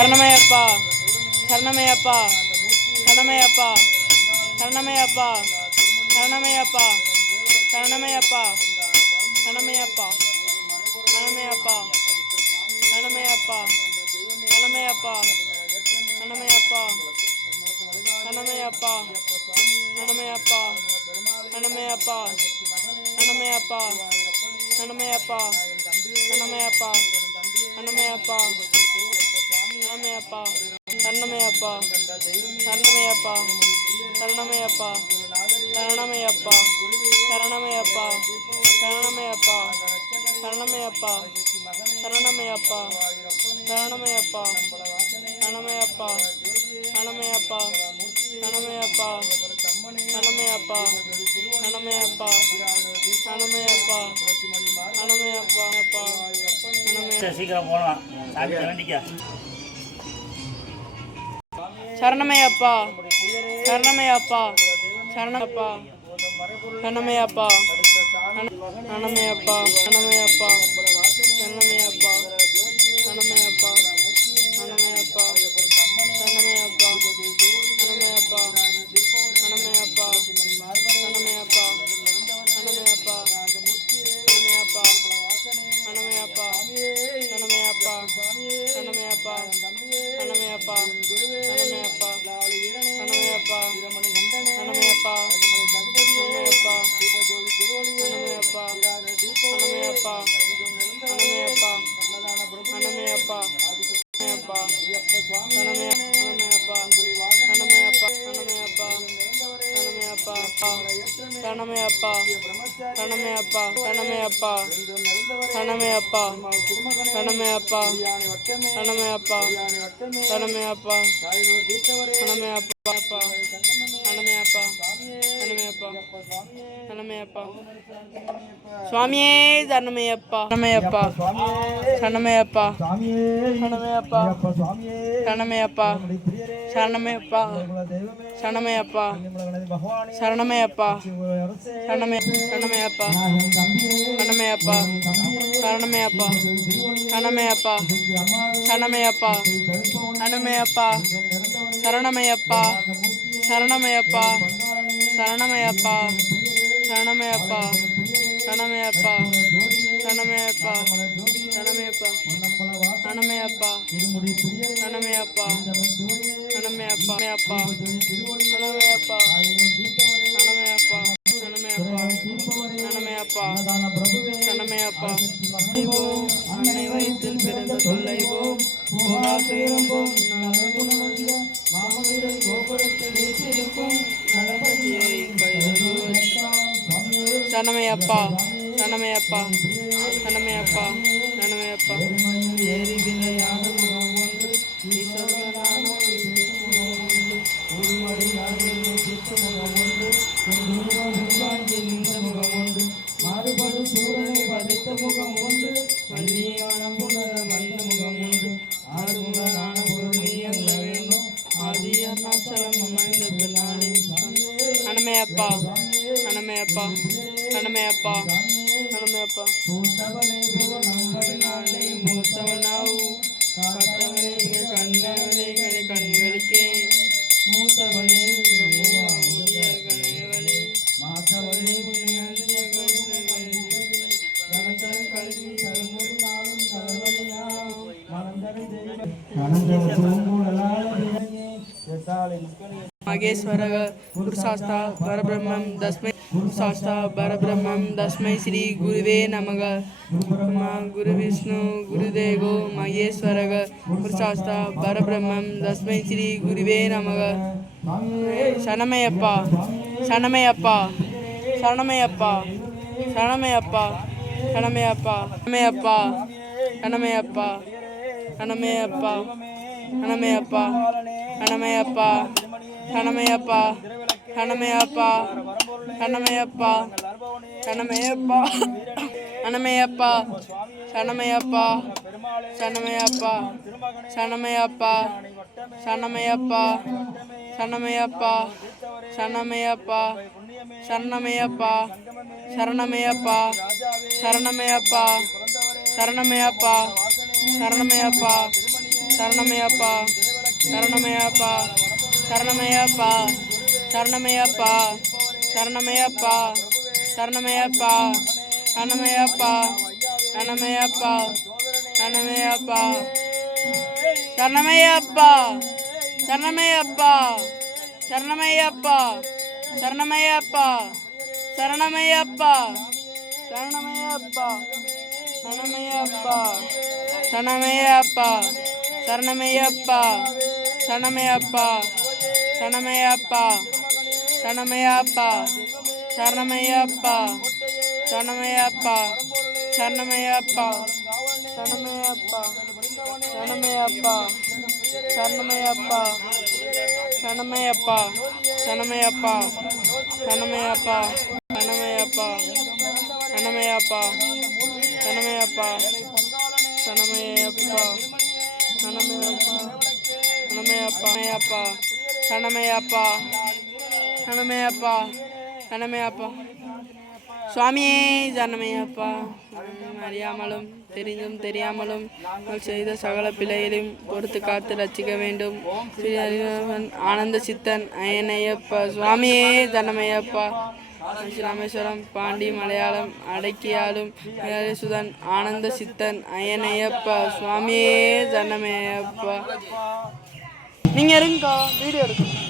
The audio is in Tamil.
சரணமயப்பா சரணமயப்பா சரணமயப்பா சரணமயப்பா சரணமயப்பா சரணமயப்பா சரணமயப்பா சரணமயப்பா சரணமயப்பா சரணமயப்பா சரணமயப்பா சரணமயப்பா சரணமயப்பா சரணமயப்பா சரணமயப்பா சரணமயப்பா சரணமயப்பா சரணமயப்பா சரணமையப்பா சரணமையப்பா சரணமையப்பா சரணமையப்பா சரணமையப்பா சரணமையப்பா சரணமையப்பா சரணமையப்பா சரணமையப்பா சரணமையப்பா சரணமையப்பா சரணமையப்பா சரணமையப்பா சரணமையப்பா சரணமையப்பா சரணமையப்பா சரணமையப்பா அப்பா சரணமையப்பா சீக்கிரம் போகலாம் சாமி வேண்டிக்க சரணமையப்பா சரணமையப்பா சரணப்பா சரணமையப்பா சரணமையப்பா சரணமையப்பா சரணமையப்பா சரணமையப்பா சரணமையப்பா சரணமையப்பா சரணமையப்பா சரணமையப்பா சரணமையப்பா சரணமையப்பா சரணமையப்பா சரணமையப்பா சரணமையப்பா சரணமையப்பா சரணமையப்பா அப்பா அண்ணமையப்பா அண்ணமையப்பா அண்ணமையப்பா அண்ணமையப்பா அண்ணமையப்பா அண்ணமையப்பா அண்ணமையப்பா அப்பா. கணமே அப்பா கணமே அப்பா கணமே அப்பா கணமே அப்பா கணமே அப்பா கணமே அப்பா கணமே அப்பா கணமே அப்பா அப்பா கணமே அப்பா சரணமையப்பா சுவாமியே சரணமையப்பா சரணமையப்பா சரணமையப்பா சரணமையப்பா சரணமையப்பா சரணமையப்பா சரணமையப்பா சரணமையப்பா சரணமே சரணமையப்பா சரணமையப்பா சரணமையப்பா சரணமையப்பா சரணமையப்பா சரணமையப்பா சரணமையப்பா சரணமையப்பா சரணமயப்பா சரணமயப்பா சரணமயப்பா சரணமயப்பா சரணமயப்பா சரணமயப்பா சரணமயப்பா சரணமயப்பா சரணமையப்பா சரணமயப்பா சரணமயப்பா சரணமையப்பா சரணமையப்பா அன்னை வயிற்றில் பிறந்த தொல்லைவோம் போனால் பேரும்போம் மாமனிதன் கோபுரத்தில் வீற்றிருக்கும் கணபதியை சனமையப்பா சனமையப்பா சனமையப்பா சனமையப்பா எரிமையில் ஏறிவினையான நனமையப்பா நனமையப்பா நனமையப்பா நனமையப்ப நானே மூத்தவனாவு. கத்தவனே கண்ணவனே எங்கள் கண்களுக்கே. மூத்தவனே கனவளே மாத்தவளே மனந்தர மகேஸ்வர குருசாஸ்தா பரபிரம்மம் தஸ்மை குருசாஸ்தா பரபிரம்மம் தஸ்மை ஸ்ரீ குருவே நமக குரு விஷ்ணு குருதேவோ மகேஸ்வரக குருசாஸ்தா பரபிரம்மம் தஸ்மை ஸ்ரீ குருவே நமக சனமையப்பா சனமையப்பா சனமையப்பா சனமையப்பா கணமையப்பா கணமையப்பா கணமையப்பா கணமையப்பா கணமையப்பா கணமையப்பா கணமையப்பா கணமையப்பா கணமையப்பா கணமையப்பா கணமையப்பா சனமையப்பா சனமையப்பா சனமையப்பா சனமையப்பா சனமையப்பா சனமையப்பா சரணமையப்பா சரணமையப்பா சரணமையப்பா சரணமையப்பா சரணமையப்பா சரணமையப்பா சரணமையப்பா சரணமயப்பா சரணமயப்பா சரணமயப்பா சரணமயப்பா சரணமையப்பா சரணமையப்பா சரணமையப்பா சரணமயப்பா சரணமயப்பா சரணமயப்பா சரணமயப்பா சரணமயப்பா சரணமயப்பா சரணமயப்பா சரணமயப்பா சரணமயப்பா சரணமயப்பா சரணமையப்பா சரணமையப்பா சரணமையப்பா சரணமையப்பா சரணமையப்பா சரணமையப்பா சரணமையப்பா சரணமையப்பா சரணமையப்பா சரணமையப்பா சரணமையப்பா சரணமையப்பா சரணமையப்பா சரணமையப்பா சரணமையப்பா சரணமையப்பா சரணமையப்பா சனமையாப்பா சனமையாப்பா சனமையாப்பா சுவாமியே சரணமையப்பா. அறியாமலும் தெரிந்தும் தெரியாமலும் செய்த சகல பிழைகளையும் பொறுத்து காத்து ரசிக்க வேண்டும். ஸ்ரீ ஆனந்த சித்தன் அயனையப்பா. சுவாமியே சரணமையப்பா. ஸ்ரீ ராமேஸ்வரம் பாண்டி மலையாளம் அடக்கியாலும் சுதன் ஆனந்த சித்தன் அயனையப்பா. சுவாமியே நீங்கள் இருங்கக்கா வீடியோ எடுக்கணும்